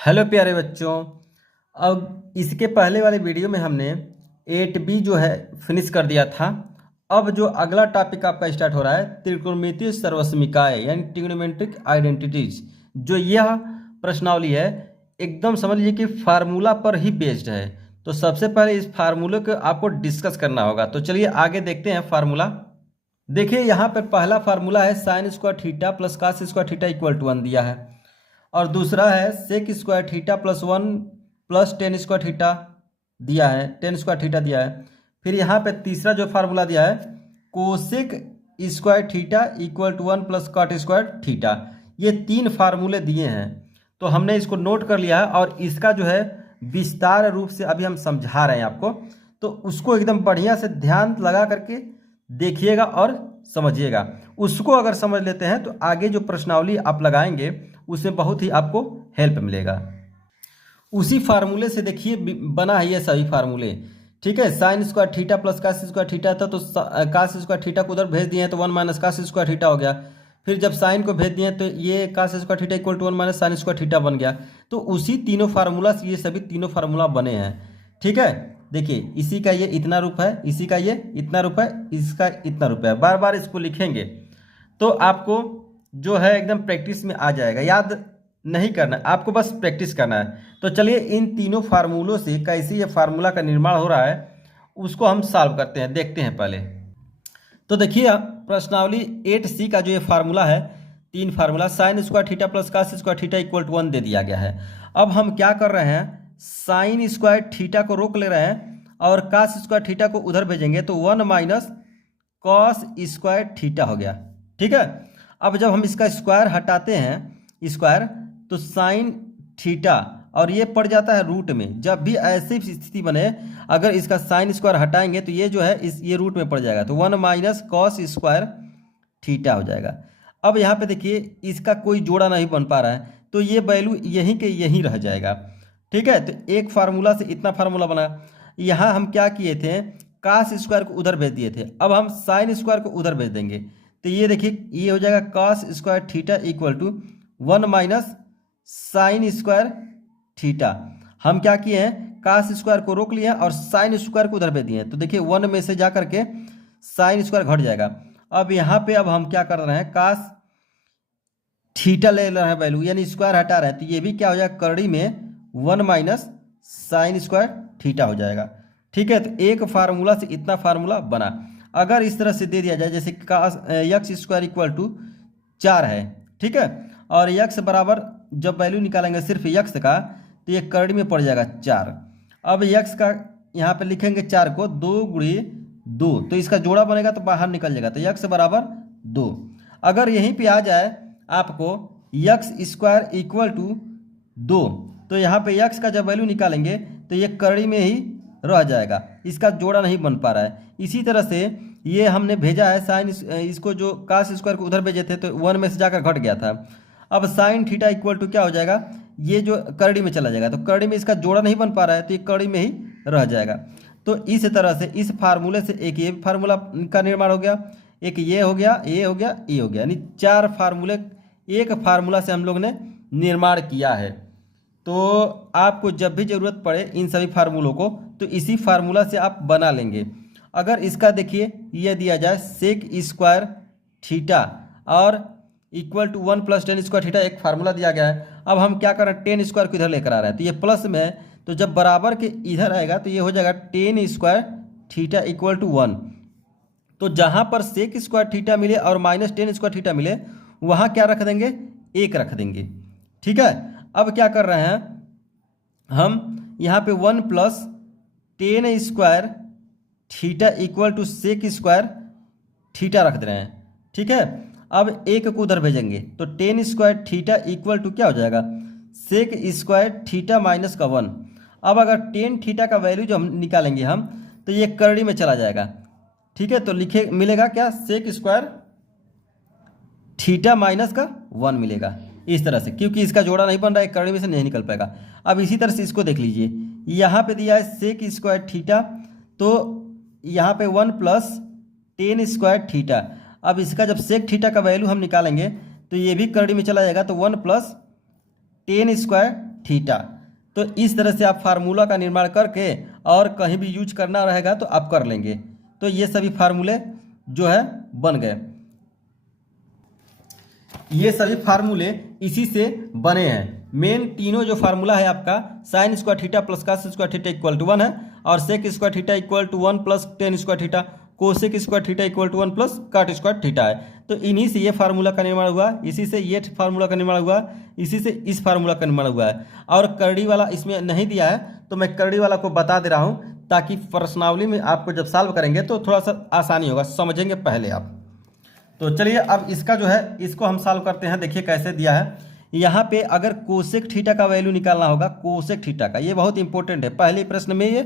Hello प्यारे बच्चों। अब इसके पहले वाले वीडियो में हमने 8B जो है फिनिश कर दिया था। अब जो अगला टॉपिक आपका स्टार्ट हो रहा है त्रिकोणमितीय सर्वसमीकाएं यानी ट्रिग्नोमेट्रिक आइडेंटिटीज। जो यह प्रश्नावली है एकदम समझ लीजिए कि फार्मूला पर ही बेस्ड है। तो सबसे पहले इस फार्मूले को आपको डिस्कस करना होगा। तो चलिए आगे देखते हैं फार्मूला। देखिए यहाँ पर पहला फार्मूला है sine square theta plus cos square theta equal to 1 दिया है, और दूसरा है sec square theta plus 1 plus tan square theta दिया है, टेन स्क्वायर थीटा दिया है। फिर यहाँ पे तीसरा जो फार्मूला दिया है cosec square theta equal to 1 plus cot square theta. ये तीन फार्मूले दिए हैं, तो हमने इसको नोट कर लिया है और इसका जो है विस्तार रूप से अभी हम समझा रहे हैं आपको। तो उसको एकदम बढ़िया से ध्यान लगा करके देखिएगा और समझिएगा। उसको अगर समझ लेते हैं तो आगे जो प्रश्नावली आप लगाएंगे उसमें बहुत ही आपको हेल्प मिलेगा। उसी फार्मूले से देखिए बना है ये सभी फार्मूले, ठीक है। Sine square theta plus cos square theta था, तो कास स्क्वायर थीटा को उधर भेज दिए हैं तो 1 माइनस कास स्क्वायर थीटा हो गया। फिर जब साइन को भेज दिए तो ये cos square theta equal to 1 minus sine square theta बन गया। तो उसी तीनों फार्मूला से ये सभी तीनों फार्मूला बने हैं, ठीक है। देखिए इसी का ये इतना रूप है, इसी का ये इतना रूप है, इसका इतना रूप है। बार बार इसको लिखेंगे तो आपको जो है एकदम प्रैक्टिस में आ जाएगा। याद नहीं करना है आपको, बस प्रैक्टिस करना है। तो चलिए इन तीनों फार्मूलों से कैसे ये फार्मूला का निर्माण हो रहा है उसको हम सॉल्व करते हैं, देखते हैं पहले। तो देखिए प्रश्नावली 8C का जो ये फार्मूला है, तीन formula sine square theta plus cos square theta equal to 1 दे दिया गया है। अब हम क्या कर रहे हैं, साइन स्क्वायर थीटा को रोक ले रहे हैं और कास स्क्वायर थीटा को उधर भेजेंगे तो 1 माइनस कॉस स्क्वायर थीटा हो गया, ठीक है। अब जब हम इसका स्क्वायर हटाते हैं स्क्वायर तो साइन थीटा और ये पड़ जाता है रूट में। जब भी ऐसी स्थिति बने अगर इसका साइन स्क्वायर हटाएंगे तो ये जो है ये रूट में पड़ जाएगा, तो 1 माइनस कॉस स्क्वायर थीटा हो जाएगा। अब यहाँ पे देखिए इसका कोई जोड़ा नहीं बन पा रहा है तो ये वैल्यू यहीं के यहीं रह जाएगा, ठीक है। तो एक फार्मूला से इतना फार्मूला बना। यहाँ हम क्या किए थे, कास स्क्वायर को उधर भेज दिए थे, अब हम साइन स्क्वायर को उधर भेज देंगे तो ये देखिए ये हो जाएगा cos square theta equal to 1 minus sine square theta. हम क्या किए हैं, कास स्क्वायर को रोक लिया और साइन स्क्वायर को उधर भेज दिए, तो देखिए 1 में से जा करके साइन स्क्वायर घट जाएगा। अब यहाँ पे अब हम क्या कर रहे हैं, कास थीटा ले रहे हैं वैल्यू यानी स्क्वायर हटा रहे हैं, तो ये भी क्या हो जाएगा करड़ी में 1 माइनस साइन स्क्वायर थीटा हो जाएगा, ठीक है। तो एक फार्मूला से इतना फार्मूला बना। अगर इस तरह से दे दिया जाए जैसे कास एक्स स्क्वायर इक्वल टू 4 है, ठीक है, और यक्स बराबर जब वैल्यू निकालेंगे सिर्फ यक्स का तो ये करड़ी में पड़ जाएगा 4। अब यक्स का यहाँ पे लिखेंगे 4 को 2 गुणी 2, तो इसका जोड़ा बनेगा तो बाहर निकल जाएगा, तो यक्स बराबर 2। अगर यहीं पे आ जाए आपको यक्स स्क्वायर इक्वल टू 2, तो यहाँ पे यक्स का जब वैल्यू निकालेंगे तो ये करड़ी में ही रह जाएगा, इसका जोड़ा नहीं बन पा रहा है। इसी तरह से ये हमने भेजा है साइन इसको जो कास स्क्वायर को उधर भेजे थे तो 1 में से जाकर घट गया था। अब साइन थीटा इक्वल टू क्या हो जाएगा, ये जो करड़ी में चला जाएगा, तो करड़ी में इसका जोड़ा नहीं बन पा रहा है तो ये करड़ी में ही रह जाएगा। तो इस तरह से इस फार्मूले से एक ये फार्मूला का निर्माण हो गया, एक ये हो गया, ये हो गया, ये हो गया, यानी 4 फार्मूले एक फार्मूला से हम लोग ने निर्माण किया है। तो आपको जब भी ज़रूरत पड़े इन सभी फार्मूलों को तो इसी फार्मूला से आप बना लेंगे। अगर इसका देखिए ये दिया जाए सेक स्क्वायर थीटा और equal to 1 plus tan square theta, एक फार्मूला दिया गया है। अब हम क्या कर रहे हैं, टेन स्क्वायर को इधर लेकर आ रहे हैं तो ये प्लस में है, तो जब बराबर के इधर आएगा तो ये हो जाएगा tan square theta equal to 1। तो जहाँ पर सेक स्क्वायर थीटा मिले और माइनस टेन स्क्वायर थीटा मिले वहाँ क्या रख देंगे, 1 रख देंगे, ठीक है। अब क्या कर रहे हैं हम, यहाँ पे 1 plus tan square theta equal to sec square theta रख दे रहे हैं, ठीक है। अब 1 को उधर भेजेंगे तो tan square theta equal to क्या हो जाएगा, सेक स्क्वायर थीटा माइनस का 1। अब अगर टेन थीटा का वैल्यू जो हम निकालेंगे हम तो ये करड़ी में चला जाएगा, ठीक है। तो लिखे मिलेगा क्या, सेक स्क्वायर थीटा माइनस का 1 मिलेगा इस तरह से, क्योंकि इसका जोड़ा नहीं बन रहा है, करड़ी में से नहीं निकल पाएगा। अब इसी तरह से इसको देख लीजिए, यहाँ पे दिया है सेक स्क्वायर थीटा, तो यहाँ पे 1 प्लस टेन स्क्वायर थीटा। अब इसका जब सेक थीटा का वैल्यू हम निकालेंगे तो ये भी करड़ी में चला जाएगा, तो 1 प्लस टेन स्क्वायर थीटा। तो इस तरह से आप फार्मूला का निर्माण करके और कहीं भी यूज करना रहेगा तो आप कर लेंगे। तो ये सभी फार्मूले जो है बन गए। ये सभी फार्मूले इसी से बने हैं। मेन तीनों जो फार्मूला है आपका sine square theta plus cos square theta equal to 1 है, और sec square theta equal to 1 plus tan square theta, cosec square theta equal to 1 plus cot square theta है। तो इन्हीं से ये फार्मूला का निर्माण हुआ, इसी से ये फार्मूला का निर्माण हुआ, इसी से इस फार्मूला का निर्माण हुआ है। और करड़ी वाला इसमें नहीं दिया है तो मैं करड़ी वाला को बता दे रहा हूँ, ताकि प्रश्नावली में आपको जब सॉल्व करेंगे तो थोड़ा सा आसानी होगा, समझेंगे पहले आप। तो चलिए अब इसका जो है इसको हम सॉल्व करते हैं। देखिए कैसे दिया है। यहाँ पे अगर कोसेक थीटा का वैल्यू निकालना होगा, कोसेक थीटा का, ये बहुत इंपॉर्टेंट है, पहले प्रश्न में ये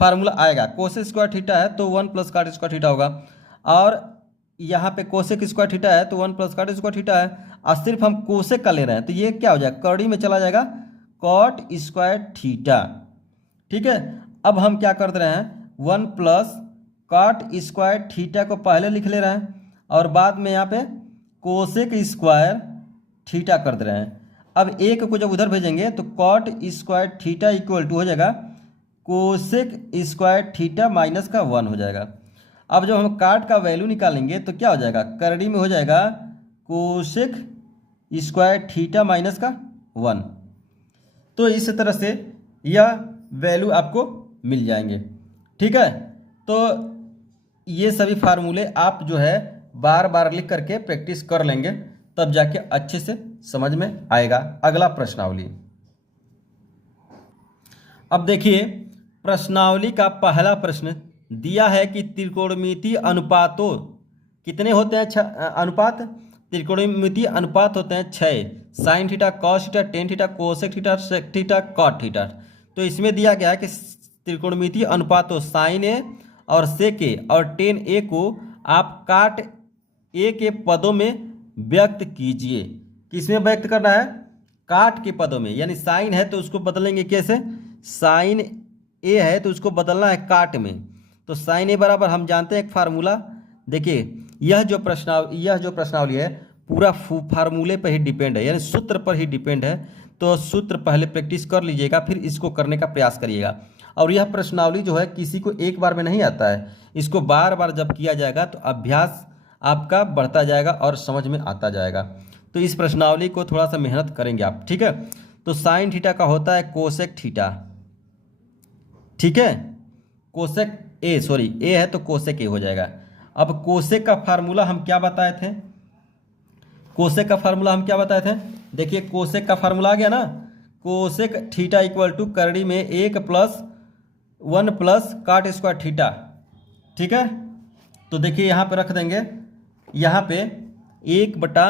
फार्मूला आएगा। कोसेक स्क्वायर थीटा है तो 1 प्लस काट स्क्वायर थीटा होगा, और यहाँ पे कोसेक स्क्वायर थीटा है तो 1 प्लस काट स्क्वायर थीटा है, और सिर्फ हम कोसेक का ले रहे हैं तो ये क्या हो जाएगा, करड़ी में चला जाएगा कॉट स्क्वायर थीटा। ठीक है, अब हम क्या कर दे रहे हैं, 1 प्लस कॉट स्क्वायर थीटा को पहले लिख ले रहे हैं, और बाद में यहाँ पे कोसेक स्क्वायर थीटा कर दे रहे हैं। अब एक को जब उधर भेजेंगे तो cot square theta equal to हो जाएगा कोसेक स्क्वायर थीटा माइनस का 1 हो जाएगा। अब जब हम काट का वैल्यू निकालेंगे तो क्या हो जाएगा, करड़ी में हो जाएगा कोसेक स्क्वायर थीटा माइनस का 1। तो इस तरह से यह वैल्यू आपको मिल जाएंगे। ठीक है, तो ये सभी फार्मूले आप जो है बार बार लिख करके प्रैक्टिस कर लेंगे, तब जाके अच्छे से समझ में आएगा। अगला प्रश्नावली। अब देखिए प्रश्नावली का पहला प्रश्न दिया है कि त्रिकोणमितीय अनुपातों कितने होते हैं, अनुपात त्रिकोणमितीय अनुपात होते हैं 6, sine theta cos theta tan theta cosec theta sec theta cot theta. तो इसमें दिया गया है कि त्रिकोणमितीय अनुपातों साइन ए और सेक ए और टेन ए को आप काट ए के पदों में व्यक्त कीजिए। किसमें व्यक्त करना है, काट के पदों में, यानी साइन है तो उसको बदलेंगे कैसे, साइन ए है तो उसको बदलना है काट में। तो साइन ए बराबर हम जानते हैं एक फार्मूला। देखिए यह जो प्रश्नावली है पूरा फार्मूले पर ही डिपेंड है, यानी सूत्र पर ही डिपेंड है। तो सूत्र पहले प्रैक्टिस कर लीजिएगा, फिर इसको करने का प्रयास करिएगा। और यह प्रश्नावली जो है किसी को एक बार में नहीं आता है, इसको बार बार जब किया जाएगा तो अभ्यास आपका बढ़ता जाएगा और समझ में आता जाएगा। तो इस प्रश्नावली को थोड़ा सा मेहनत करेंगे आप। ठीक है, तो साइन थीटा का होता है कोसेक थीटा। ठीक है, कोसेक ए, सॉरी ए है तो कोसेक ए हो जाएगा। अब कोसेक का फार्मूला हम क्या बताए थे, कोसेक का फार्मूला हम क्या बताए थे, देखिए कोसेक का फार्मूला आ गया ना, कोसेक थीटा इक्वल टू करड़ी में 1 plus 1 plus cot square theta. ठीक है, तो देखिए यहाँ पे रख देंगे, यहाँ पे 1 बटा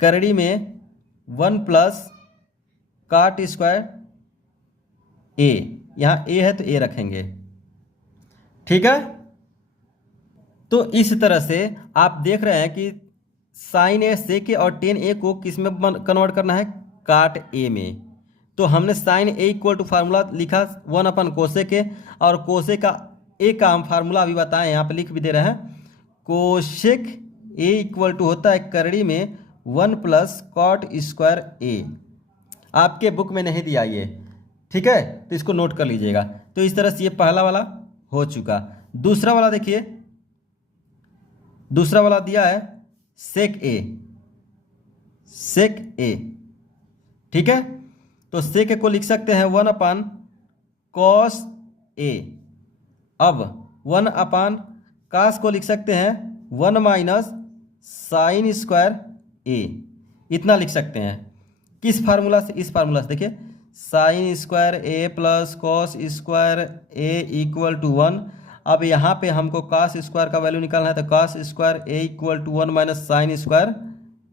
करड़ी में 1 प्लस काट स्क्वायर ए, यहाँ ए है तो ए रखेंगे। ठीक है, तो इस तरह से आप देख रहे हैं कि साइन ए सेक ए और टेन ए को किस में कन्वर्ट करना है, काट ए में। तो हमने sine A equal to formula लिखा 1 अपन कोसेक ए, और कोसेक का ए का हम फार्मूला अभी बताएं, यहाँ पे लिख भी दे रहे हैं। कोसेक ए इक्वल टू होता है करड़ी में 1 प्लस कॉट स्क्वायर ए। आपके बुक में नहीं दिया ये, ठीक है, तो इसको नोट कर लीजिएगा। तो इस तरह से ये पहला वाला हो चुका। दूसरा वाला देखिए, दूसरा वाला दिया है सेक ए, सेक ए। ठीक है, तो सेक ए को लिख सकते हैं 1 अपान कॉस ए। अब 1 अपान कास को लिख सकते हैं 1 माइनस साइन स्क्वायर ए, इतना लिख सकते हैं। किस फार्मूला से, इस फार्मूला से। देखिए sine square A plus cos square A equal to 1। अब यहाँ पे हमको कास स्क्वायर का वैल्यू निकालना है, तो cos square A equal to 1 minus sine square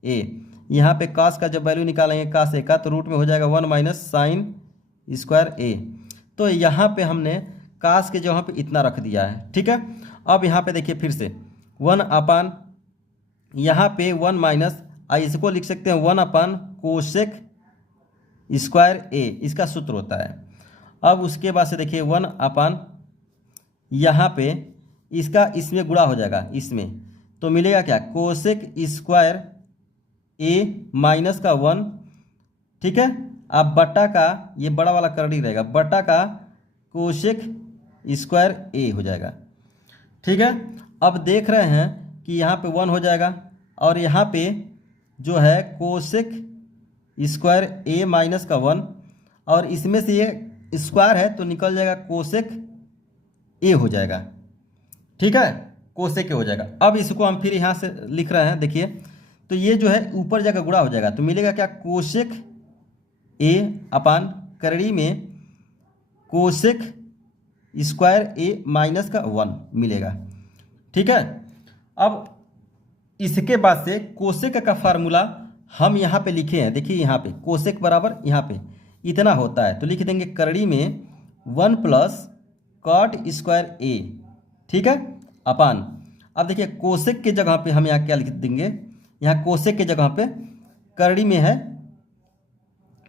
A. यहाँ पे कास का जब वैल्यू निकालेंगे कास ए का, तो रूट में हो जाएगा 1 माइनस साइन स्क्वायर ए। तो यहाँ पे हमने कास के जगह पे इतना रख दिया है। ठीक है, अब यहाँ पे देखिए फिर से 1 अपान, यहाँ पे 1 माइनस, इसको लिख सकते हैं 1 अपान कोसेक स्क्वायर ए, इसका सूत्र होता है। अब उसके बाद से देखिए 1 अपान, यहाँ पे इसका इसमें गुणा हो जाएगा इसमें, तो मिलेगा क्या, कोसेक स्क्वायर ए माइनस का 1 ठीक है। अब बटा का ये बड़ा वाला करड़ी रहेगा, बटा का कोसेक स्क्वायर ए हो जाएगा। ठीक है। अब देख रहे हैं कि यहाँ पे 1 हो जाएगा और यहाँ पे जो है कोसेक स्क्वायर ए माइनस का 1, और इसमें से ये स्क्वायर है तो निकल जाएगा कोसेक ए हो जाएगा। ठीक है, कोसेक ए हो जाएगा। अब इसको हम फिर यहाँ से लिख रहे हैं, देखिए तो ये जो है ऊपर जाकर गुणा हो जाएगा तो मिलेगा क्या, कोसेक ए अपान करड़ी में कोसेक स्क्वायर ए माइनस का 1 मिलेगा। ठीक है। अब इसके बाद से कोसेक का फार्मूला हम यहाँ पे लिखे हैं, देखिए यहाँ पे कोसेक बराबर यहाँ पे इतना होता है तो लिख देंगे करड़ी में 1 प्लस कॉट स्क्वायर ए। ठीक है, अपान अब देखिए कोसेक के जगह पे हम यहाँ क्या लिख देंगे, यहाँ कोसेक के जगह पे करड़ी में है,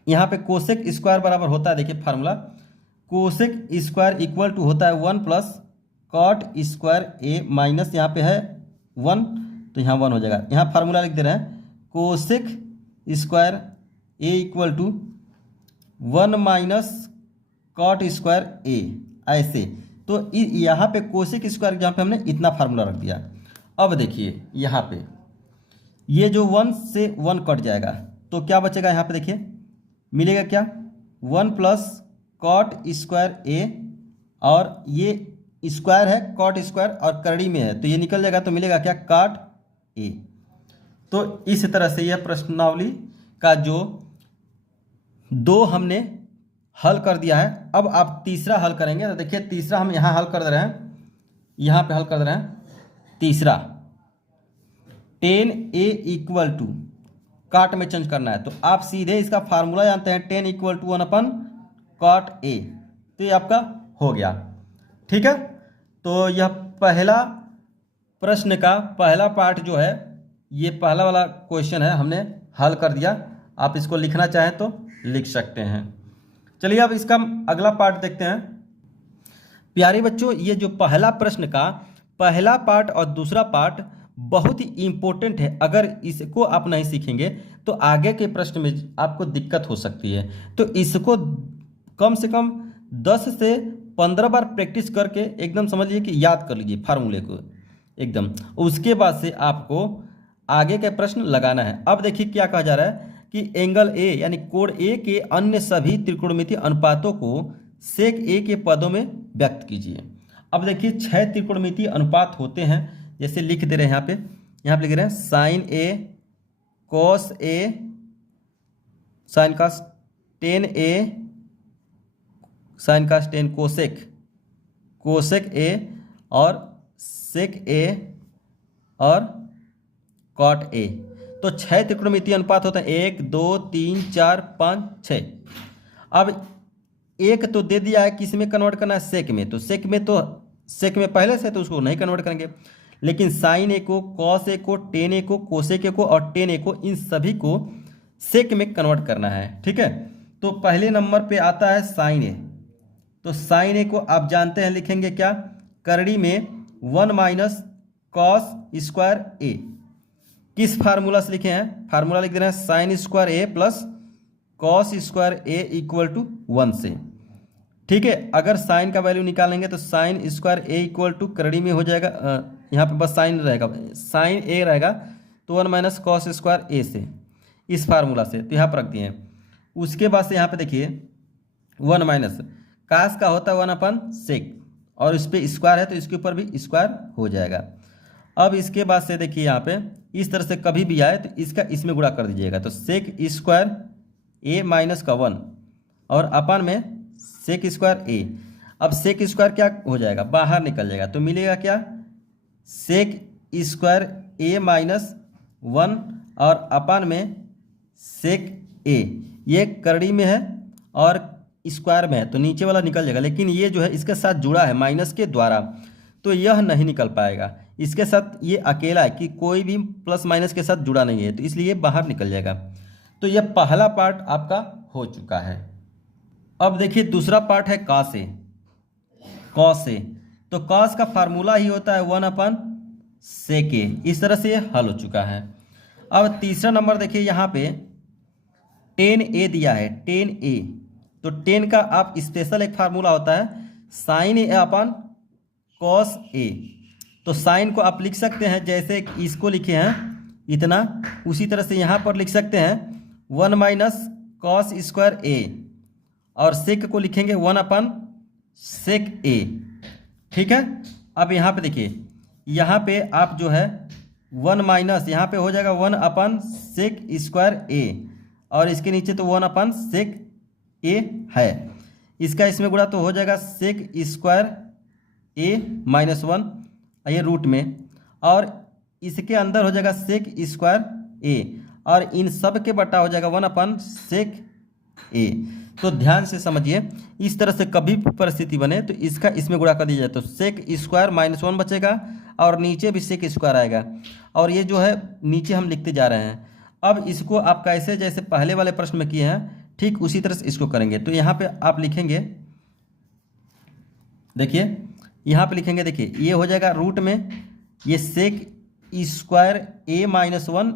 यहाँ पे कोसेक स्क्वायर बराबर होता है, देखिए formula cosec square equal to होता है 1 plus cot square A minus यहाँ पे है 1 तो यहाँ 1 हो जाएगा। यहाँ फार्मूला लिख दे रहे हैं cosec square A equal to 1 minus cot square A, ऐसे तो यहाँ पे कोसेक स्क्वायर जहाँ पे हमने इतना फार्मूला रख दिया। अब देखिए यहाँ पे ये जो 1 से 1 कट जाएगा तो क्या बचेगा, यहाँ पे देखिए मिलेगा क्या, 1 प्लस कॉट स्क्वायर ए, और ये स्क्वायर है कॉट स्क्वायर और करड़ी में है तो ये निकल जाएगा तो मिलेगा क्या, कॉट ए। तो इस तरह से यह प्रश्नावली का जो 2 हमने हल कर दिया है। अब आप तीसरा हल करेंगे तो देखिए तीसरा हम यहाँ हल कर दे रहे हैं, यहाँ पे हल कर दे रहे हैं तीसरा 10a इक्वल टू काट में चेंज करना है तो आप सीधे इसका फार्मूला जानते हैं 10 इक्वल टू 1 अपन कॉट ए, तो ये आपका हो गया। ठीक है, तो यह पहला प्रश्न का पहला पार्ट जो है ये पहला वाला क्वेश्चन है हमने हल कर दिया। आप इसको लिखना चाहें तो लिख सकते हैं। चलिए अब इसका अगला पार्ट देखते हैं। प्यारे बच्चों, ये जो पहला प्रश्न का पहला पार्ट और दूसरा पार्ट बहुत ही इम्पोर्टेंट है। अगर इसको आप नहीं सीखेंगे तो आगे के प्रश्न में आपको दिक्कत हो सकती है। तो इसको कम से कम 10 से 15 बार प्रैक्टिस करके एकदम समझ लीजिए कि याद कर लीजिए फार्मूले को एकदम, उसके बाद से आपको आगे के प्रश्न लगाना है। अब देखिए क्या कहा जा रहा है कि एंगल ए यानी कोण ए के अन्य सभी त्रिकोणमितीय अनुपातों को सेक ए के पदों में व्यक्त कीजिए। अब देखिए 6 त्रिकोणमितीय अनुपात होते हैं, जैसे लिख दे रहे हैं यहाँ पे लिख रहे हैं sign A cos A sign का टेन ए साइन का टेन कोसेक ए और सेक ए और कॉट ए। तो 6 त्रिकोणमितीय अनुपात होता है 1 2 3 4 5 6। अब एक तो दे दिया है किस में कन्वर्ट करना है, सेक में, तो सेक में पहले से तो उसको नहीं कन्वर्ट करेंगे, लेकिन साइन ए को कॉस ए को टेन ए को कोसेक ए को और टेन ए को इन सभी को सेक में कन्वर्ट करना है। ठीक है, तो पहले नंबर पे आता है साइन ए, तो साइन ए को आप जानते हैं लिखेंगे क्या, करड़ी में 1 माइनस कॉस स्क्वायर ए। किस फार्मूला से लिखे हैं, फार्मूला लिख दे रहे हैं sine square A plus cos square A equal to 1 से। ठीक है, अगर साइन का वैल्यू निकालेंगे तो sine square A equal to करड़ी में हो जाएगा, यहाँ पे बस साइन रहेगा, साइन ए रहेगा तो 1 माइनस कॉस स्क्वायर ए से, इस फार्मूला से, तो यहाँ पर रख दिए हैं। उसके बाद से यहाँ पे देखिए 1 माइनस कास का होता है 1 अपन सेक, और इस पर स्क्वायर है तो इसके ऊपर भी स्क्वायर हो जाएगा। अब इसके बाद से देखिए यहाँ पे इस तरह से कभी भी आए तो इसका इसमें गुणा कर दीजिएगा, तो सेक स्क्वायर ए माइनस का 1 और अपन में सेक स्क्वायर ए। अब सेक स्क्वायर क्या हो जाएगा, बाहर निकल जाएगा, तो मिलेगा क्या, सेक स्क्वायर ए माइनस 1 और अपन में सेक ए। ये करड़ी में है और स्क्वायर में है तो नीचे वाला निकल जाएगा, लेकिन ये जो है इसके साथ जुड़ा है माइनस के द्वारा तो यह नहीं निकल पाएगा। इसके साथ ये अकेला है कि कोई भी प्लस माइनस के साथ जुड़ा नहीं है, तो इसलिए बाहर निकल जाएगा। तो यह पहला पार्ट आपका हो चुका है। अब देखिए दूसरा पार्ट है कॉस ए। तो कॉस का फार्मूला ही होता है 1 अपन सेक ए। इस तरह से हल हो चुका है। अब तीसरा नंबर देखिए यहाँ पे 10A दिया है 10A, तो 10 का आप स्पेशल एक फार्मूला होता है sign A upon cos A. तो साइन को आप लिख सकते हैं जैसे इसको लिखे हैं इतना, उसी तरह से यहाँ पर लिख सकते हैं 1 माइनस कॉस स्क्वायर ए, और सेक को लिखेंगे 1 अपन सेक ए। ठीक है, अब यहाँ पे देखिए, यहाँ पे आप जो है 1 माइनस यहाँ पे हो जाएगा 1 अपन सेक स्क्वायर ए, और इसके नीचे तो 1 अपन सेक ए है, इसका इसमें गुणा तो हो जाएगा सेक स्क्वायर ए माइनस 1 ये रूट में, और इसके अंदर हो जाएगा सेक स्क्वायर ए, और इन सब के बटा हो जाएगा 1 अपन सेक ए। तो ध्यान से समझिए, इस तरह से कभी भी परिस्थिति बने तो इसका इसमें गुणा कर दिया जाए तो सेक स्क्वायर माइनस 1 बचेगा, और नीचे भी सेक स्क्वायर आएगा, और ये जो है नीचे हम लिखते जा रहे हैं। अब इसको आप कैसे जैसे पहले वाले प्रश्न में किए हैं ठीक उसी तरह से इसको करेंगे। तो यहाँ पे आप लिखेंगे, देखिए यहाँ पे लिखेंगे, देखिए ये हो जाएगा रूट में ये सेक स्क्वायर ए माइनस 1,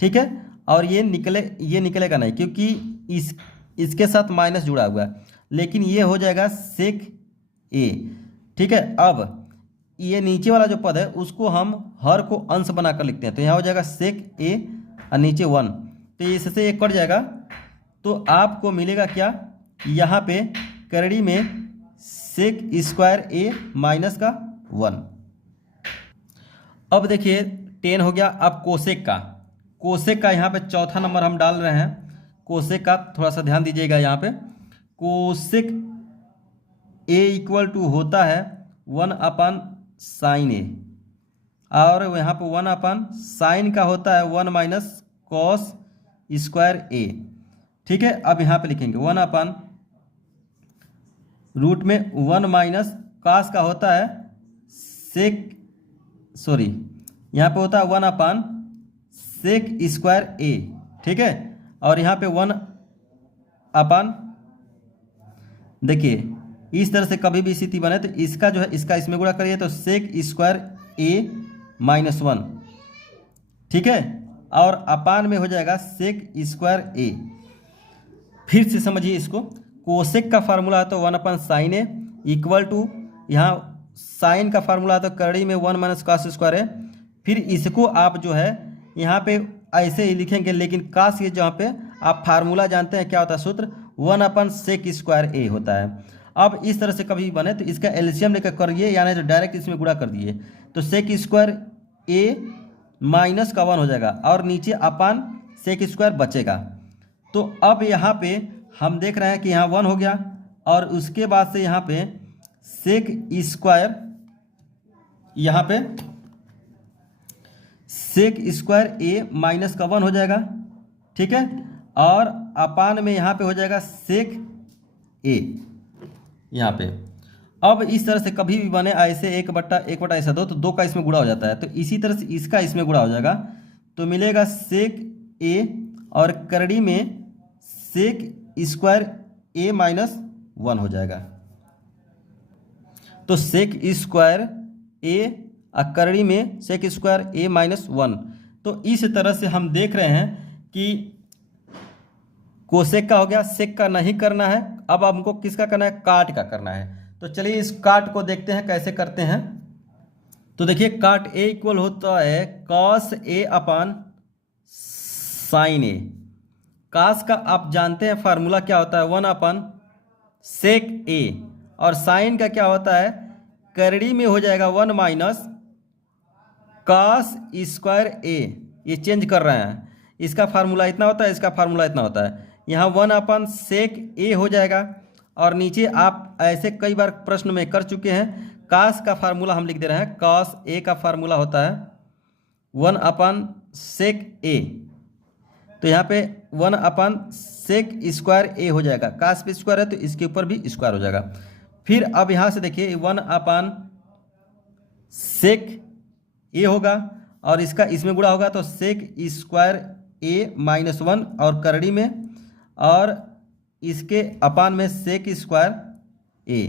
ठीक है, और ये निकलेगा नहीं क्योंकि इसके साथ माइनस जुड़ा हुआ है, लेकिन ये हो जाएगा सेक ए। ठीक है, अब ये नीचे वाला जो पद है उसको हम हर को अंश बनाकर लिखते हैं, तो यहाँ हो जाएगा सेक ए और नीचे 1, तो इससे एक कट जाएगा, तो आपको मिलेगा क्या, यहाँ पे करड़ी में सेक स्क्वायर ए माइनस का 1। अब देखिए 10 हो गया। अब कोसेक का यहाँ पे चौथा नंबर हम डाल रहे हैं। कोसेक का थोड़ा सा ध्यान दीजिएगा, यहाँ पे कोसेक ए इक्वल टू होता है 1 अपन साइन ए, और यहाँ पे 1 अपन साइन का होता है 1 माइनस कॉस स्क्वायर ए। ठीक है, अब यहाँ पे लिखेंगे 1 अपन रूट में 1 माइनस कास का होता है यहाँ पे होता है 1 अपन सेक स्क्वायर ए। ठीक है, और यहाँ पे 1 अपन, देखिए इस तरह से कभी भी स्थिति बने तो इसका जो है इसका इसमें गुणा करिए तो सेक स्क्वायर ए माइनस 1। ठीक है, और अपान में हो जाएगा सेक स्क्वायर ए। फिर से समझिए इसको, कोसेक का फार्मूला है तो 1 अपन साइन ए इक्वल टू, यहाँ साइन का फार्मूला है तो करड़ी में 1 माइनस कास स्क्वायर है। फिर इसको आप जो है यहाँ पे ऐसे ही लिखेंगे, लेकिन कास ये जहाँ पे आप फार्मूला जानते हैं क्या होता है, सूत्र 1 अपन सेक स्क्वायर ए होता है। अब इस तरह से कभी बने तो इसका एलसीएम लेकर करिए, यानी तो डायरेक्ट इसमें गुणा कर दिए तो सेक स्क्वायर ए माइनस का 1 हो जाएगा, और नीचे अपन सेक स्क्वायर बचेगा। तो अब यहाँ पे हम देख रहे हैं कि यहाँ 1 हो गया, और उसके बाद से यहाँ पे सेक स्क्वायर, यहाँ पे सेक स्क्वायर ए माइनस का 1 हो जाएगा। ठीक है, और अपान में यहाँ पे हो जाएगा सेक ए यहाँ पे। अब इस तरह से कभी भी बने ऐसे 1/1 ऐसा 2 तो 2 का इसमें गुणा हो जाता है, तो इसी तरह से इसका इसमें गुणा हो जाएगा, तो मिलेगा सेक ए, और करड़ी में सेक स्क्वायर ए माइनस 1 हो जाएगा। तो सेक स्क्वायर ए और करड़ी में सेक स्क्वायर ए माइनस 1। तो इस तरह से हम देख रहे हैं कि कोसेक का हो गया, सेक का नहीं करना है। अब हमको किसका करना है, काट का करना है। तो चलिए इस काट को देखते हैं कैसे करते हैं। तो देखिए काट ए इक्वल होता है कॉस ए अपन साइन ए। कास का आप जानते हैं फार्मूला क्या होता है, 1 अपन सेक ए, और साइन का क्या होता है, करड़ी में हो जाएगा 1 माइनस कास स्क्वायर ए। ये चेंज कर रहे हैं, इसका फार्मूला इतना होता है, इसका फार्मूला इतना होता है। यहाँ 1 अपन सेक ए हो जाएगा, और नीचे आप ऐसे कई बार प्रश्न में कर चुके हैं, कास का फार्मूला हम लिख दे रहे हैं, कास ए का फार्मूला होता है 1 अपन सेक ए। तो यहाँ पे 1 अपन सेक स्क्वायर ए हो जाएगा, कास पे स्क्वायर है तो इसके ऊपर भी स्क्वायर हो जाएगा। फिर अब यहाँ से देखिए 1 अपन सेक ए होगा, और इसका इसमें गुणा होगा तो सेक स्क्वायर ए माइनस 1, और करड़ी में, और इसके अपान में सेक स्क्वायर ए।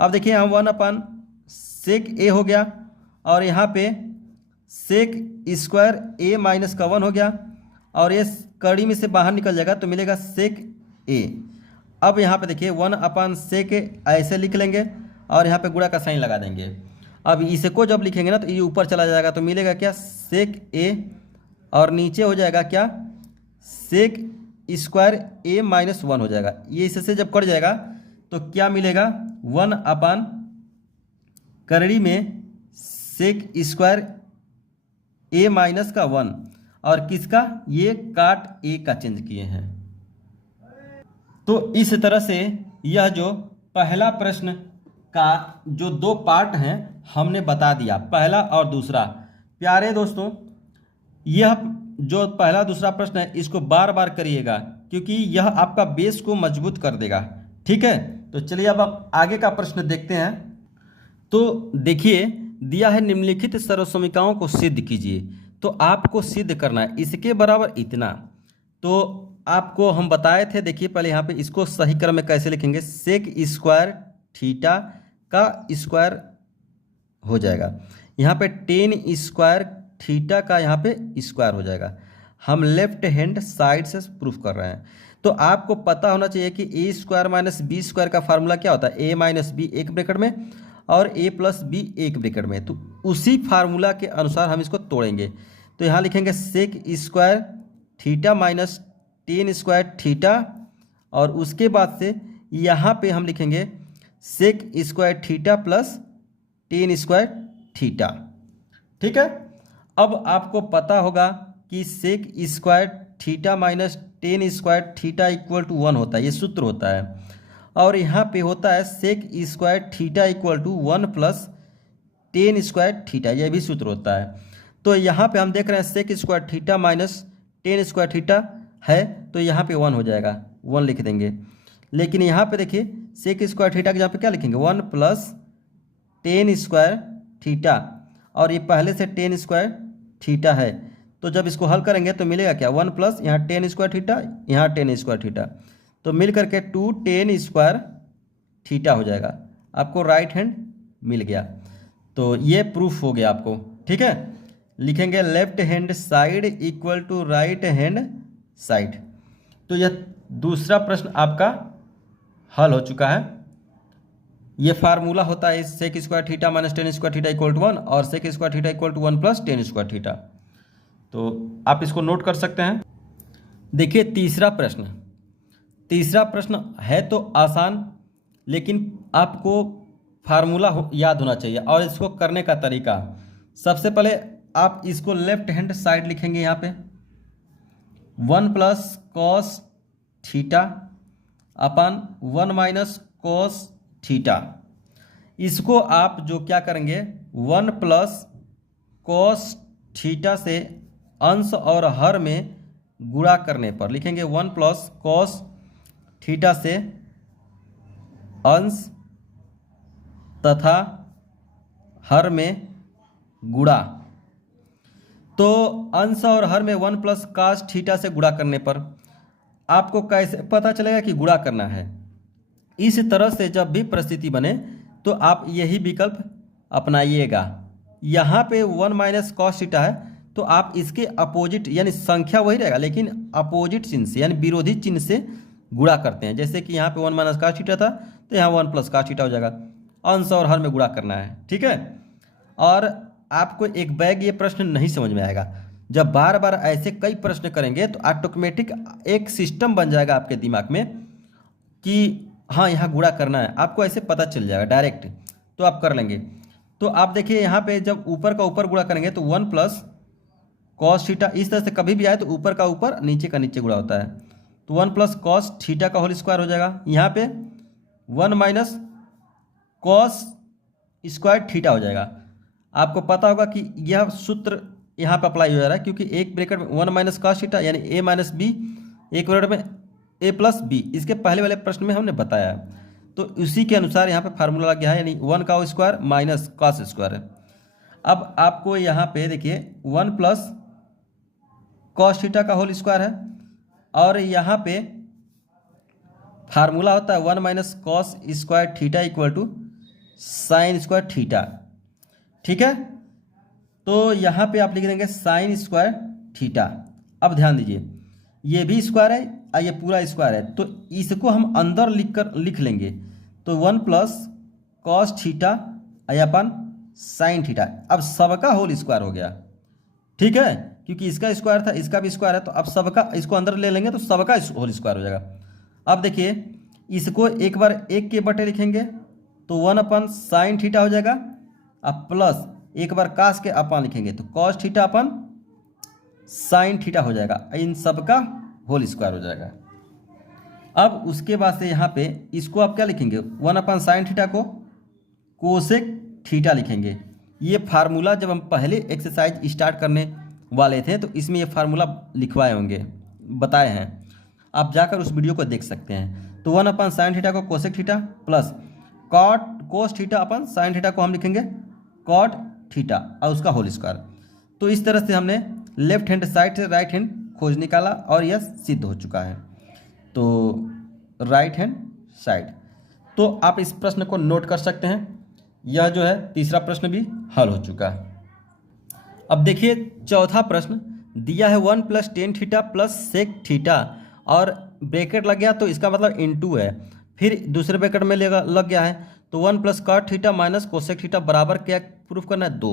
अब देखिए यहाँ 1 अपन सेक ए हो गया, और यहाँ पे सेक स्क्वायर ए माइनस का 1 हो गया, और ये कड़ी में से बाहर निकल जाएगा तो मिलेगा सेक ए। अब यहाँ पे देखिए 1/sec ए ऐसे लिख लेंगे और यहाँ पे गुणा का साइन लगा देंगे। अब इसको जब लिखेंगे ना तो ये ऊपर चला जाएगा तो मिलेगा क्या, सेक ए, और नीचे हो जाएगा क्या, सेक स्क्वायर ए -1 हो जाएगा। ये इससे जब कट जाएगा तो क्या मिलेगा, 1 कड़ी में सेक स्क्वायर ए -1 और किसका, ये काट ए का चेंज किए हैं। तो इस तरह से यह जो पहला प्रश्न का जो 2 पार्ट हैं हमने बता दिया, पहला और दूसरा। प्यारे दोस्तों, यह जो पहला दूसरा प्रश्न है इसको बार बार करिएगा क्योंकि यह आपका बेस को मजबूत कर देगा। ठीक है, तो चलिए अब आप आगे का प्रश्न देखते हैं। तो देखिए दिया है निम्नलिखित सर्वसमीकरणों को सिद्ध कीजिए। तो आपको सिद्ध करना है इसके बराबर इतना। तो आपको हम बताए थे, देखिए पहले यहाँ पे इसको सही क्रम में कैसे लिखेंगे, सेक स्क्वायर थीटा का स्क्वायर हो जाएगा, यहाँ पे टेन स्क्वायर थीटा का यहाँ पे स्क्वायर हो जाएगा। हम लेफ्ट हैंड साइड से प्रूफ कर रहे हैं। तो आपको पता होना चाहिए कि ए स्क्वायर माइनस बी स्क्वायर का फार्मूला क्या होता है, ए माइनस बी एक ब्रैकेट में और ए प्लस बी एक ब्रैकेट में। तो उसी फार्मूला के अनुसार हम इसको तोड़ेंगे। तो यहाँ लिखेंगे sec square theta minus tan square theta, और उसके बाद से यहाँ पे हम लिखेंगे sec square theta plus tan square theta. ठीक है, अब आपको पता होगा कि sec square theta minus tan square theta equal to 1 होता है, ये सूत्र होता है। और यहाँ पे होता है sec square theta equal to 1 plus tan square theta, यह भी सूत्र होता है। तो यहाँ पे हम देख रहे हैं sec square theta minus tan square theta है, तो यहाँ पे 1 हो जाएगा, 1 लिख देंगे। लेकिन यहाँ पे देखिए सेक स्क्वायर थीटा के यहाँ पे क्या लिखेंगे, 1 प्लस टेन स्क्वायर थीटा, और ये पहले से टेन स्क्वायर थीटा है। तो जब इसको हल करेंगे तो मिलेगा क्या, 1 प्लस यहाँ टेन स्क्वायर थीटा, यहाँ टेन स्क्वायर थीटा, तो मिल करके 2 टेन स्क्वायर थीटा हो जाएगा। आपको राइट हैंड मिल गया। तो ये प्रूफ हो गया आपको। ठीक है, लिखेंगे left hand side equal to right hand side. तो यह दूसरा प्रश्न आपका हल हो चुका है। ये फार्मूला होता है sec square theta minus tan square theta equal to 1 और sec square theta equal to 1 plus tan square theta. तो आप इसको नोट कर सकते हैं। देखिए तीसरा प्रश्न है तो आसान, लेकिन आपको फार्मूला याद होना चाहिए और इसको करने का तरीका। सबसे पहले आप इसको लेफ्ट हैंड साइड लिखेंगे, यहाँ पे 1 प्लस कॉस थीटा अपन 1 माइनस कॉस थीटा। इसको आप जो क्या करेंगे, 1 प्लस कॉस थीटा से अंश और हर में गुणा करने पर लिखेंगे 1 प्लस कॉस थीटा से अंश तथा हर में गुणा। तो अंश और हर में 1 प्लस कॉस थीटा से गुणा करने पर आपको कैसे पता चलेगा कि गुणा करना है। इस तरह से जब भी परिस्थिति बने तो आप यही विकल्प अपनाइएगा। यहाँ पे 1 माइनस कॉस थीटा है तो आप इसके अपोजिट यानी संख्या वही रहेगा लेकिन अपोजिट चिन्ह से यानी विरोधी चिन्ह से गुणा करते हैं। जैसे कि यहाँ पे 1 माइनस कॉस थीटा था तो यहाँ 1 प्लस कॉस थीटा हो जाएगा। अंश और हर में गुणा करना है। ठीक है, और आपको एक बैग ये प्रश्न नहीं समझ में आएगा। जब बार बार ऐसे कई प्रश्न करेंगे तो ऑटोमेटिक एक सिस्टम बन जाएगा आपके दिमाग में कि हाँ यहाँ गुणा करना है, आपको ऐसे पता चल जाएगा डायरेक्ट, तो आप कर लेंगे। तो आप देखिए यहाँ पे जब ऊपर का ऊपर गुणा करेंगे तो 1 प्लस कॉस थीटा, इस तरह से कभी भी आए तो ऊपर का ऊपर नीचे का नीचे गुणा होता है। तो 1 प्लस कॉस थीटा का होल स्क्वायर हो जाएगा। यहाँ पे 1 माइनस कॉस स्क्वायर थीटा हो जाएगा। आपको पता होगा कि यह सूत्र यहाँ पर अप्लाई हो जा रहा है क्योंकि एक ब्रैकेट में 1 माइनस कॉस थीटा यानी ए माइनस बी, एक ब्रैकेट में ए प्लस बी, इसके पहले वाले प्रश्न में हमने बताया। तो उसी के अनुसार यहाँ पे फार्मूला लग गया है, यानी 1 का स्क्वायर माइनस कॉस स्क्वायर है। अब आपको यहाँ पे देखिए 1 प्लस कॉस थीटा का होल स्क्वायर है और यहाँ पे फार्मूला होता है 1 minus cos square theta equal to sine square theta. ठीक है, तो यहाँ पे आप लिख देंगे साइन स्क्वायर थीटा। अब ध्यान दीजिए, ये भी स्क्वायर है और ये पूरा स्क्वायर है, तो इसको हम अंदर लिख लेंगे। तो 1 प्लस कॉस थीटा अपन साइन थीटा, अब सबका होल स्क्वायर हो गया। ठीक है, क्योंकि इसका स्क्वायर था, इसका भी स्क्वायर है, तो अब सबका इसको अंदर ले लेंगे तो सबका होल स्क्वायर हो जाएगा। अब देखिए, इसको एक बार एक के बटे लिखेंगे तो 1 अपन साइन थीटा हो जाएगा, अब प्लस एक बार कास के अपन लिखेंगे तो कॉस थीटा अपन साइन थीटा हो जाएगा, इन सबका होल स्क्वायर हो जाएगा। अब उसके बाद से यहाँ पे इसको आप क्या लिखेंगे, 1 अपन साइन थीटा को कोसेक थीटा लिखेंगे। ये फार्मूला जब हम पहले एक्सरसाइज स्टार्ट करने वाले थे तो इसमें ये फार्मूला लिखवाए होंगे, बताए हैं, आप जाकर उस वीडियो को देख सकते हैं। तो 1 अपन साइन थीटा को cosec theta plus cos theta अपन साइन थीटा को हम लिखेंगे कॉट थीटा और उसका होल स्क्वायर। तो इस तरह से हमने लेफ्ट हैंड साइड से राइट हैंड खोज निकाला और यह सिद्ध हो चुका है। तो राइट हैंड साइड, तो आप इस प्रश्न को नोट कर सकते हैं। यह जो है तीसरा प्रश्न भी हल हो चुका है। अब देखिए चौथा प्रश्न दिया है 1 plus tan theta plus sec theta और ब्रैकेट लग गया तो इसका मतलब इनटू है, फिर दूसरे ब्रैकेट में लग गया है तो 1 plus cot theta minus cosec theta बराबर क्या प्रूफ करना है 2।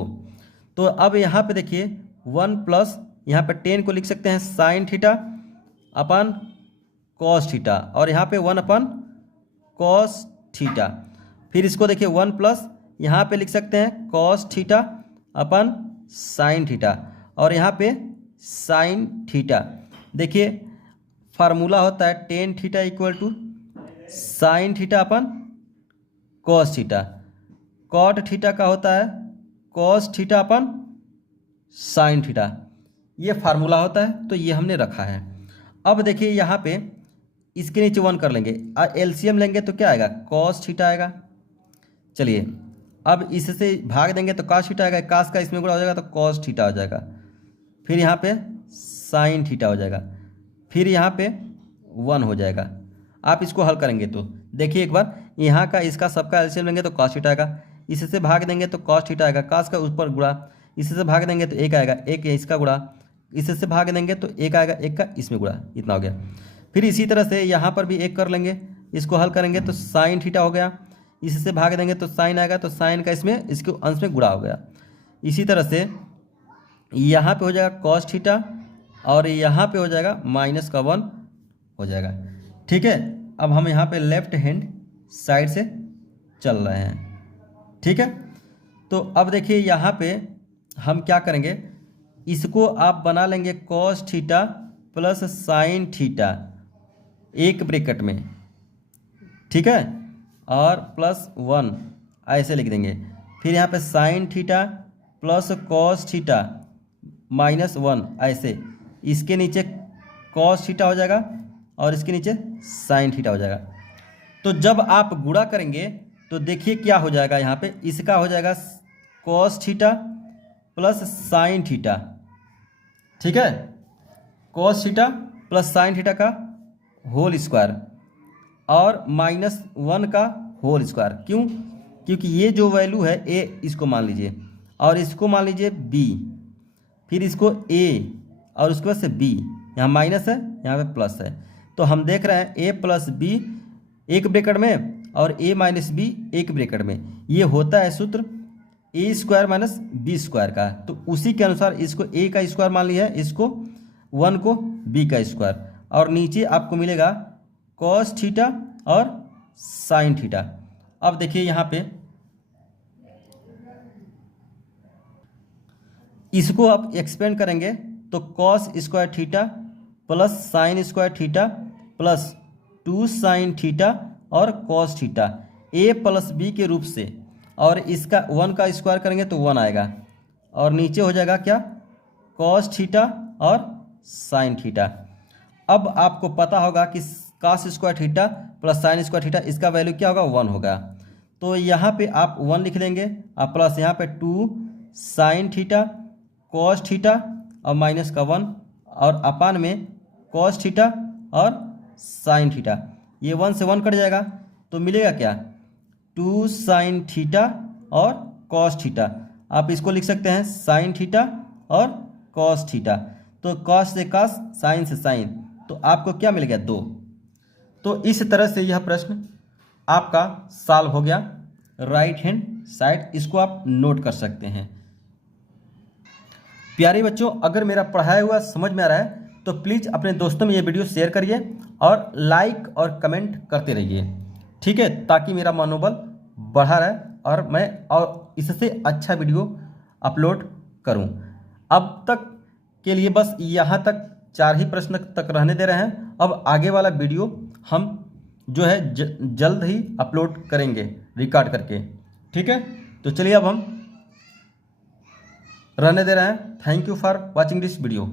तो अब यहाँ पे देखिए 1 प्लस यहाँ पे 10 को लिख सकते हैं sign theta upon cos theta और यहाँ पे 1 अपन कॉस थीटा, फिर इसको देखिए 1 प्लस यहाँ पे लिख सकते हैं कॉस थीटा अपन साइन थीटा और यहाँ पे साइन थीटा। देखिए फार्मूला होता है tan theta equal to sine theta upon cos theta, cot theta का होता है कॉस थीटा अपन साइन थीटा, ये फार्मूला होता है। तो ये हमने रखा है। अब देखिए यहाँ पे इसके नीचे 1 कर लेंगे और एलसीएम लेंगे तो क्या आएगा, कॉस थीटा आएगा। चलिए अब इससे भाग देंगे तो कॉस थीटा आएगा, कॉस का इसमें गुणा हो जाएगा तो कॉस थीटा हो जाएगा, फिर यहाँ पे साइन थीटा हो जाएगा, फिर यहाँ पे 1 हो जाएगा। आप इसको हल करेंगे तो देखिए एक बार, यहाँ का इसका सबका एलसीएम लेंगे तो कॉस थीटा आएगा, इससे भाग देंगे तो कॉस थीटा आएगा, कॉस का ऊपर गुणा, इससे भाग देंगे तो 1 आएगा, 1 इसका गुणा, इससे भाग देंगे तो 1 आएगा, 1 का इसमें गुणा, इतना हो गया। फिर इसी तरह से यहाँ पर भी 1 कर लेंगे, इसको हल करेंगे तो साइन थीटा हो गया, इससे भाग देंगे तो साइन आएगा, तो साइन का इसमें इसके अंश में गुणा हो गया। इसी तरह से यहाँ पे हो जाएगा कॉस थीटा और यहाँ पे हो जाएगा माइनस का 1 हो जाएगा। ठीक है, अब हम यहाँ पे लेफ्ट हैंड साइड से चल रहे हैं। ठीक है, तो अब देखिए यहाँ पे हम क्या करेंगे, इसको आप बना लेंगे cos theta plus sine theta एक ब्रैकेट में, ठीक है, और प्लस 1 ऐसे लिख देंगे, फिर यहाँ पे sine theta plus cos theta minus 1 ऐसे, इसके नीचे कॉस थीटा हो जाएगा और इसके नीचे साइन थीटा हो जाएगा। तो जब आप गुणा करेंगे तो देखिए क्या हो जाएगा, यहाँ पे इसका हो जाएगा cos theta plus sine theta, ठीक है, cos theta plus sine theta का होल स्क्वायर और माइनस 1 का होल स्क्वायर। क्यों, क्योंकि ये जो वैल्यू है ए इसको मान लीजिए और इसको मान लीजिए बी, फिर इसको ए और उसके बाद से बी, यहाँ माइनस है यहाँ पे प्लस है, तो हम देख रहे हैं ए प्लस बी एक ब्रैकेट में और ए माइनस बी एक ब्रैकेट में। ये होता है सूत्र ए स्क्वायर माइनस बी स्क्वायर का, तो उसी के अनुसार इसको ए का स्क्वायर मान लिया है, इसको 1 को बी का स्क्वायर, और नीचे आपको मिलेगा कॉस थीटा और साइन थीटा। अब देखिए यहाँ पे इसको आप एक्सपेंड करेंगे तो cos square theta plus sign square theta plus 2 sign theta और कॉस थीटा ए प्लस बी के रूप से, और इसका 1 का स्क्वायर करेंगे तो 1 आएगा और नीचे हो जाएगा क्या, कॉस थीटा और साइन थीटा। अब आपको पता होगा कि cos square theta plus sign square theta इसका वैल्यू क्या होगा, 1 होगा। तो यहाँ पे आप 1 लिख लेंगे और प्लस यहाँ पे 2 साइन थीटा कॉस थीटा और माइनस का 1 और अपान में कॉस थीटा और साइन थीटा, ये 1 से 1 कट जाएगा तो मिलेगा क्या, 2 साइन थीटा और कॉस थीटा। आप इसको लिख सकते हैं साइन थीटा और कॉस थीटा। तो कॉस से कॉस, साइन से साइन, तो आपको क्या मिल गया 2। तो इस तरह से यह प्रश्न आपका सॉल्व हो गया राइट हैंड साइड, इसको आप नोट कर सकते हैं। प्यारे बच्चों, अगर मेरा पढ़ाया हुआ समझ में आ रहा है तो प्लीज़ अपने दोस्तों में ये वीडियो शेयर करिए और लाइक और कमेंट करते रहिए, ठीक है, ताकि मेरा मनोबल बढ़ा रहे और मैं और इससे अच्छा वीडियो अपलोड करूं। अब तक के लिए बस यहाँ तक 4 ही प्रश्न तक रहने दे रहे हैं। अब आगे वाला वीडियो हम जो है जल्द ही अपलोड करेंगे रिकॉर्ड करके, ठीक है। तो चलिए अब हम रहने दे रहे हैं। Thank you for watching this video.